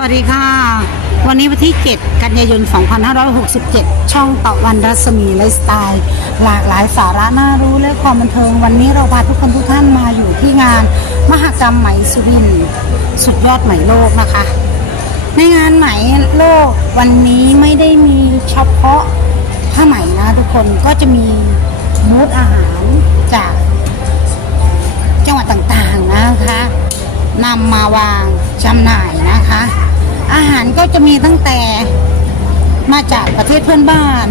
สวัสดีค่ะ วันนี้วันที่ 7 กันยายน 2567 ช่องตะวันรัศมีไลฟ์สไตล์ หลากหลายสาระน่ารู้และความบันเทิง วันนี้เราพาทุกคนทุกท่านมาอยู่ที่งาน มหกรรมไหมสุรินทร์สุดยอดไหมโลกนะคะ ในงานไหมโลกวันนี้ไม่ได้มีเฉพาะผ้าไหมนะทุกคนก็จะมีมูดอาหารจากจังหวัดต่างๆนะคะนำมาวางจำหน่ายนะคะ อาหารก็จะมีตั้งแต่มาจากประเทศเพื่อนบ้าน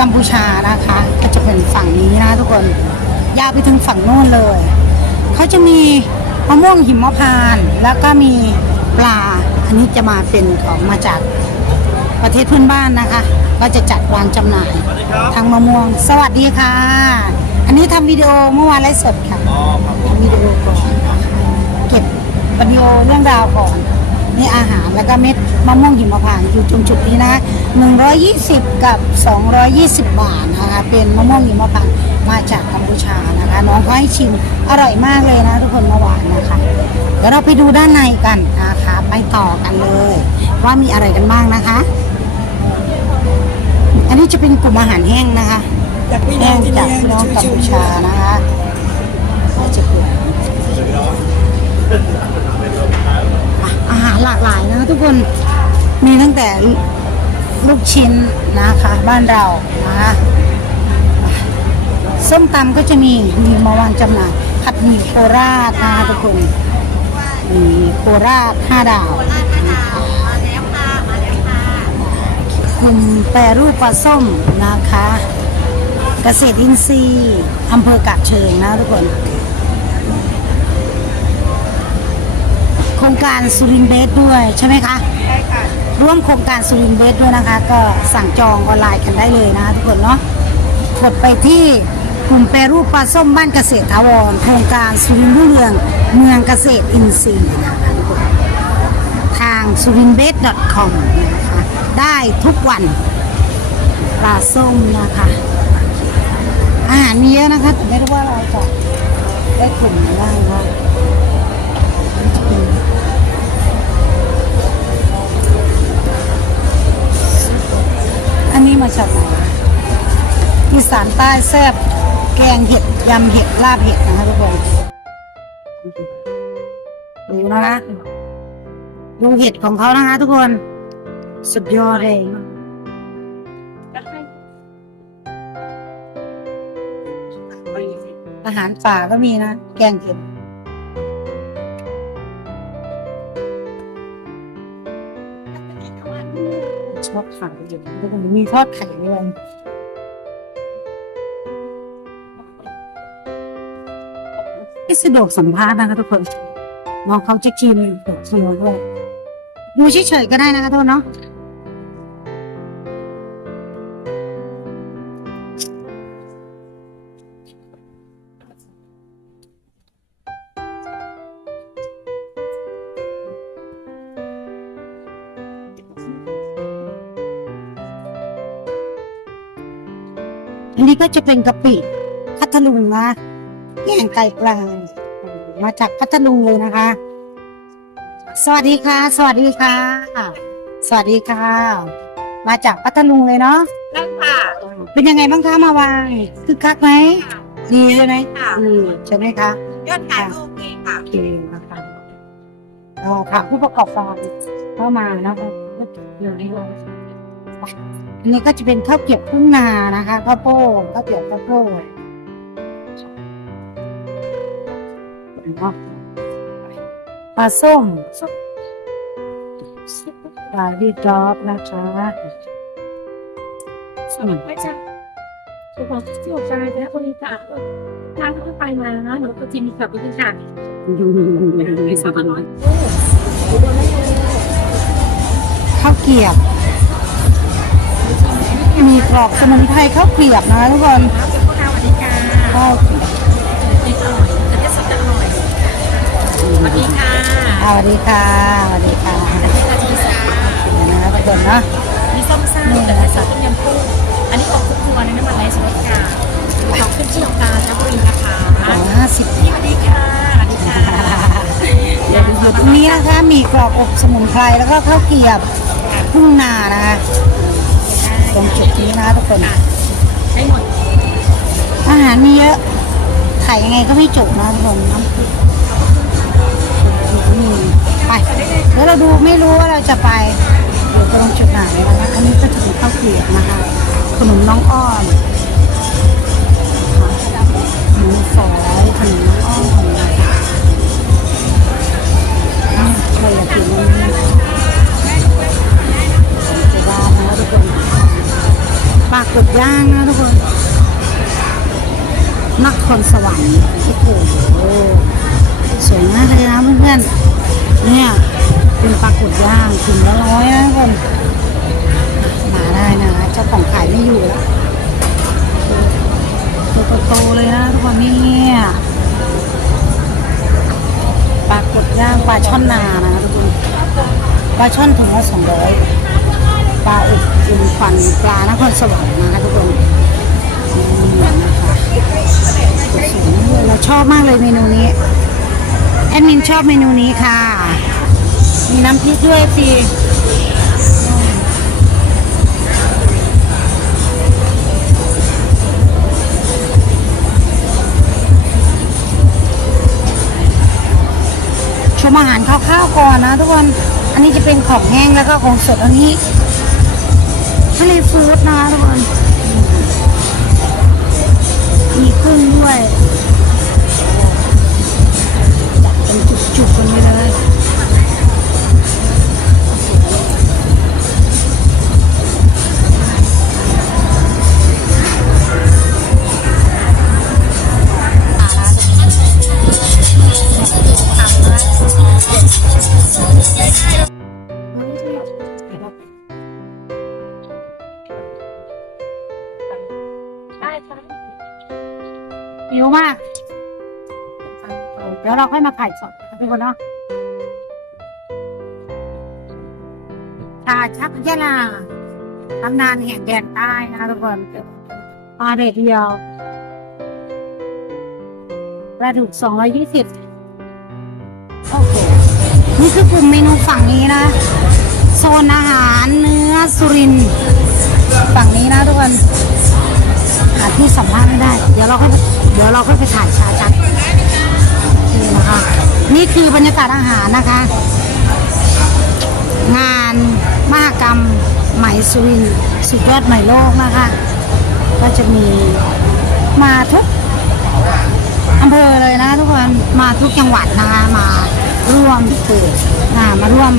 กัมพูชานะคะ ก็จะเป็นฝั่งนี้นะทุกคนยาวไปถึงฝั่งโน้นเลยเขาจะมีมะม่วงหิมพานต์แล้วก็มีปลา อันนี้จะมาเป็นของมาจากประเทศเพื่อนบ้านนะคะ ก็จะจัดวางจำหน่ายทางมะม่วง สวัสดีค่ะ อันนี้ทำวิดีโอเมื่อวานไลฟ์สดค่ะทำวิดีโอก่อนเก็บวิดีโอเรื่องราวก่อน นี่อาหารแล้วก็เม็ดมะม่วงหิมพานต์อยู่ตรงจุดนี้นะ120 กับ 220 บาทนะคะเป็นมะม่วงหิมพานต์มาจากกัมพูชานะคะ น้องเขาให้ชิมอร่อยมากเลยนะทุกคนเมื่อวานนะคะเดี๋ยวเราไปดูด้านในกันนะคะไปต่อกันเลย ว่ามีอะไรกันบ้างนะคะ อันนี้จะเป็นกลุ่มอาหารแห้งนะคะจากพี่น้แห้องงที่จากนี่พี่น้องกัมชิวพูๆชานะคะก็จะเป็นอาหารหลากหลายนะทุก คนมีตั้งแต่ลูกชิ้นนะคะ บ้านเรานะคะส้มตำก็จะมีมีมาวางจำหน่ายผัดหมี่โคราชนะคะทุกคนหมีโคราชห้าดาวกลุ่มแปรรูปปลาส้มนะคะ เกษตรอินทรีย์อำเภอกาบเชิงนะทุกคน ครงการสุรินเบสด้วยใช่ไหมคะใช่ค่ะร่วมโครงการสุรินเบสด้วยนะคะ ก็สั่งจองออนไลน์กันได้เลยนะทุกคนเนาะกดไปที่กลุ่มแปรรูปปลาส้มบ้านเกษตรทาวรโครงการสุรินทร์รุ่งเรืองเมืองเกษตรอินทรีย์นะคะทุกคนทางสุรินเบส .com นะคะได้ทุกวันปลาส้มนะคะอาหารมีเยอะนะคะแต่ไม่รู้ว่าเราจะได้กลุ่มไหนบ้า มาจากไหนอีสานใต้แซ่บแกงเห็ดยำเห็ดลาบเห็ดนะคะทุกคนดูนะคะดูเห็ดของเขานะคะทุกคน สุดยอดเลยอาหารป่าก็มีนะ แกงเห็ด ชอบไข่เห็ดทุกคนมีทอดไข่ด้วยไม่สะดวกสัมภาษณ์นะคะทุกคนน้องเขาจะกินเดี๋ยวชิมด้วยดูเฉยๆก็ได้นะคะทุกคนเนาะ อันนี้ก็จะเป็นกะปิพัทลุงนะแกงไก่ปลามาจากพัทลุงเลยนะคะ สวัสดีค่ะ สวัสดีค่ะ สวัสดีค่ะ มาจากพัทลุงเลยเนาะนั่นค่ะเป็นยังไงบ้างคะมาวางคือคักไหมดีใช่ไหมค่ะอืมใช่ไหมคะยอดขายก็โอเคค่ะโอเคนะคะก็ค่ะผู้ประกอบการเข้ามานะคะเดี๋ยวนี้เรา อันนี้ก็จะเป็นข้าวเกรียบทุ่งนานะคะข้าวโพดข้าวเกรียบข้าวโพดปลาส้มปลาดีดรอปนะคะสมัครไม่ใช่ถูกบอกที่ออกใจและบริจาคทางเข้าไปมานะหนูก็จะมีกับบริจาคในสถาบันอยข้าวเกรียบ มีกรอบสมุนไพรข้าวเกรียบนะทุกคนน้ำจากพวกเราสวัสดีค่ะข้าวเกรียบเป็นอร่อยแต่ที่สุดจะอร่อยสวัสดีค่ะอ่าสวัสดีค่ะสวัสดีค่ะอันนี้เราจะมีส้มเดี๋ยวนะคะทุกคนเนาะมีส้มซ่าแต่ถ้าส้มต้มยำกุ้งอันนี้ของทุกครัวในน้ำมันไรซ์รสค่ะของขึ้นชื่อของกาญจนบุรีนะคะสองห้าสิบพี่สวัสดีค่ะสวัสดีค่ะอยู่ตรงนี้นะคะมีกรอบอบสมุนไพรแล้วก็ข้าวเกรียบพุ่งนานะคะ ตรงจุดนี้นะทุกคน ใช้หมด อาหารมีเยอะไข่ยังไงก็ไม่จุกนะทุกคนน้ำพริกไปเดี๋ยวเราดูไม่รู้ว่าเราจะไปอยู่ตรงจุดไหนนะคะอันนี้ก็จะเป็นข้าวเกลียบนะคะขนมน้องอ้อม ย่างนะทุกคนนครสวรรค์โอ้โหสวยมากเลยนะเพื่อนๆเนี่ยเป็นปลากดย่างถึงละร้อยนะทุกคนมาได้นะเจ้าของขายไม่อยู่แล้วตัวโตๆเลยนะทุกคนเนี่ยปลากดย่างปลาช่อนนานะทุกคนปลาช่อนถุงละสองร้อย ปลาอบอุ่นควันปลานครสวรรค์นะคะทุกคนนี่นะคะเราชอบมากเลยเมนูนี้ แอดมินชอบเมนูนี้ค่ะ มีน้ำพริกด้วยสิชมอาหารคร่าวๆก่อนนะทุกคน อันนี้จะเป็นของแห้งแล้วก็ของสดอันนี้ ทะเลฟู้ดนะทุกคน มีกุ้งด้วย เดี๋ยวเราค่อยมาไข่สดนะทุกคนเนาะชาชักยะลาตำนานแห่งแดนใต้นะทุกคนปลาเด็ดเดียวปลาดุกสองร้อยยี่สิบโอเค นี่คือกลุ่มเมนูฝั่งนี้นะ โซนอาหารเนื้อสุรินฝั่งนี้นะทุกคนที่สัมภาษณ์ไม่ได้ เดี๋ยวเราค่อยเดี๋ยวเราค่อยไปถ่ายชาชัก นี่นะคะนี่คือบรรยากาศอาหารนะคะ งานมหกรรมไหมสุรินสุดยอดไหมโลกนะคะ ก็จะมีมาทุกอำเภอเลยนะทุกคนมาทุกจังหวัดนะคะ มาร่วมเปิดอ่ามาร่วม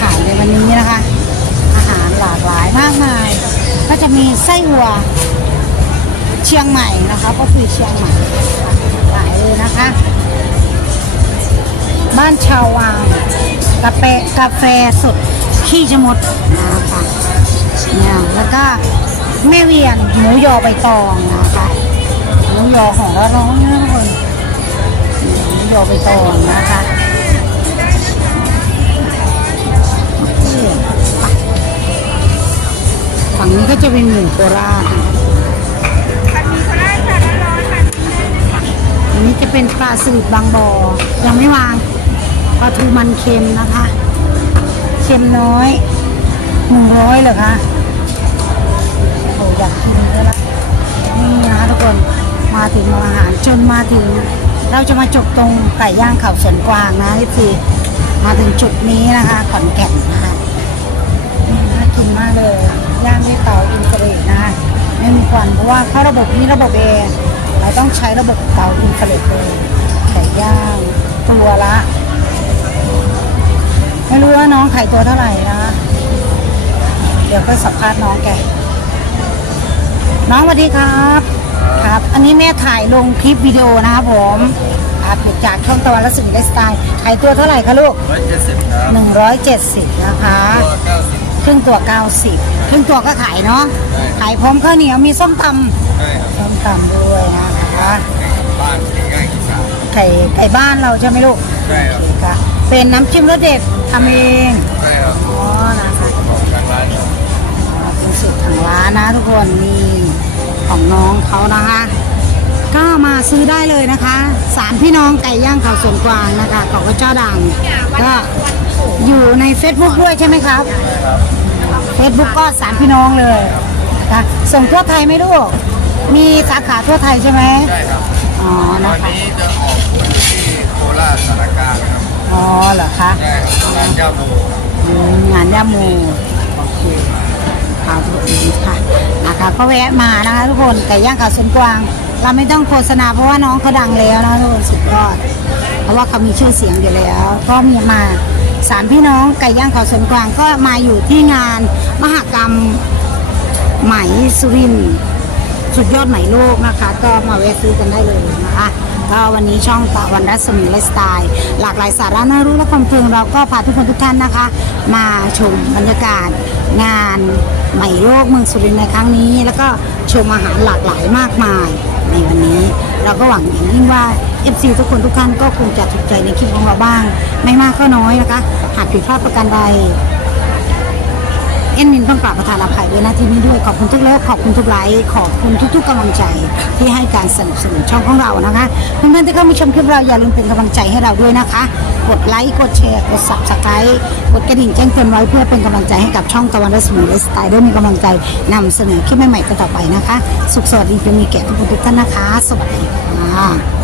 ขายในวันนี้นะคะ อาหารหลากหลายมากมาย ก็จะมีไส้วัวเชียงใหม่นะคะ ก็คือเชียงใหม่หลายเลยนะคะ บ้านชาววางกาแฟกาแฟสดขี้ชะมดนะคะเนี่ยแล้วก็แม่เวียนหมูยอใบตองนะคะหมูยอของละร้องนะทุกคนหมูยอใบตองนะคะฝั่งนี้ก็จะเป็นหมูโคราชนะคะอันนี้จะเป็นปลาสลิดบางบอยังไม่วาง ปลาทูมันเค็มนะคะ เค็มน้อยหนึ่งร้อยเหรอคะโอ้อยากกินแล้วละนี่นะคะทุกคนมาถึงอาหารจนมาถึง เราจะมาจบตรงไก่ย่างเขาสวนกวางนะที่สี่มาถึงจุดนี้นะคะขอนแก่นนะคะนี่น่ากินมากเลยย่างด้วยเตาอินฟราเรดนะคะไม่มีควันเพราะว่าเข้าระบบนี้ระบบเอเราต้องใช้ระบบเตาอินฟราเรดเลยไก่ย่างตัวละ ไม่รู้ว่าน้องขายตัวเท่าไหร่นะ เดี๋ยวก็สัมภาษณ์น้องแก น้องสวัสดีครับ ครับ อันนี้แม่ถ่ายลงคลิปวิดีโอนะครับผมครับจากช่องตะวันและสิ่งไลฟ์สไตล์ขายตัวเท่าไหร่คะลูกร้อยเจ็ดสิบครับหนึ่งร้อยเจ็ดสิบนะคะตัวเก้าสิบครึ่งตัวเก้าสิบครึ่งตัวก็ขายเนาะได้ขายพร้อมข้าวเหนียวมีส้มตใช่ครับำส้มตำด้วยนะคะบ้านที่ง่ายอีสานไก่ไก่บ้านเราใช่ไหมลูกใช่ครับค่ะเป็นน้ำจิ้มรสเด็ดทำเองใช่ครับอ๋อนะคะของทางร้านครับเป็นสูตรของร้านนะทุกคนนี่ของน้องเขานะคะ ก็มาซื้อได้เลยนะคะสามพี่น้องไก่ย่างเขาสวนกวางนะคะของพระเจ้าดังก็อยู่ใน Facebook ด้วยใช่ไหมครับ Facebook ก็สามพี่น้องเลยนะคะส่งทั่วไทยไหมลูกมีสาขาทั่วไทยใช่ไหมใช่ครับ อ๋อตอนะนคะ นี้จะออกบูธที่โคราชสารกลางครับอ๋อเหรอคะใช่ครับร้านย่าโมครับอืมงานย่าโมโอเคครับดีค่ะนะคะ ก็แวะมานะคะ ทุกคนไก่ย่างเขาสวนกวาง เราไม่ต้องโฆษณาเพราะว่าน้องเขาดังแล้วนะคะทุกคนสุดยอดเพราะว่าเขามีชื่อเสียงอยู่แล้ว ก็มีมาสามพี่น้องไก่ย่างเขาสวนกวางก็มาอยู่ที่งานมหกรรมไหมสุรินทร์ สุดยอดไหม่โลกนะคะ ก็มาแวะซื้อกันได้เลยนะคะก็วันนี้ช่องตะวันรัศมีไลฟ์สไตล์ หลากหลายสาระน่ารู้และความเพลินเราก็พาทุกคนทุกท่านนะคะ มาชมบรรยากาศ งานไหม่โลกเมืองสุรินทร์ในครั้งนี้ แล้วก็ชมอาหารหลากหลายมากมายในวันนี้ เราก็หวังอย่างยิ่งว่า FC ทุกคนทุกท่านก็คงจะถูกใจในคลิปของเราบ้าง ไม่มากก็น้อยนะคะ หากผิดพลาดประการใด เอ็นมินต้องกราบประธานอภัยด้วยนะที่นี้ด้วยขอบคุณทุกเลิฟขอบคุณทุกไลค์ขอบคุณทุก ๆกำลังใจที่ให้การสนับสนุนช่องของเรานะคะเพื่อนๆที่เข้ามาชมคลิปเราอย่าลืมเป็นกำลังใจให้เราด้วยนะคะ กดไลค์กดแชร์กด subscribe กดกระดิ่งแจ้งเตือนไว้เพื่อเป็นกำลังใจให้กับช่องตะวันรัศมีไลฟ์สไตล์ด้วยมีกำลังใจนำเสนอคลิปใหม่ๆต่อไปนะคะ สุขสวัสดีจะมีแก่ทุกคนทุกท่านนะคะ สวัสดีค่ะ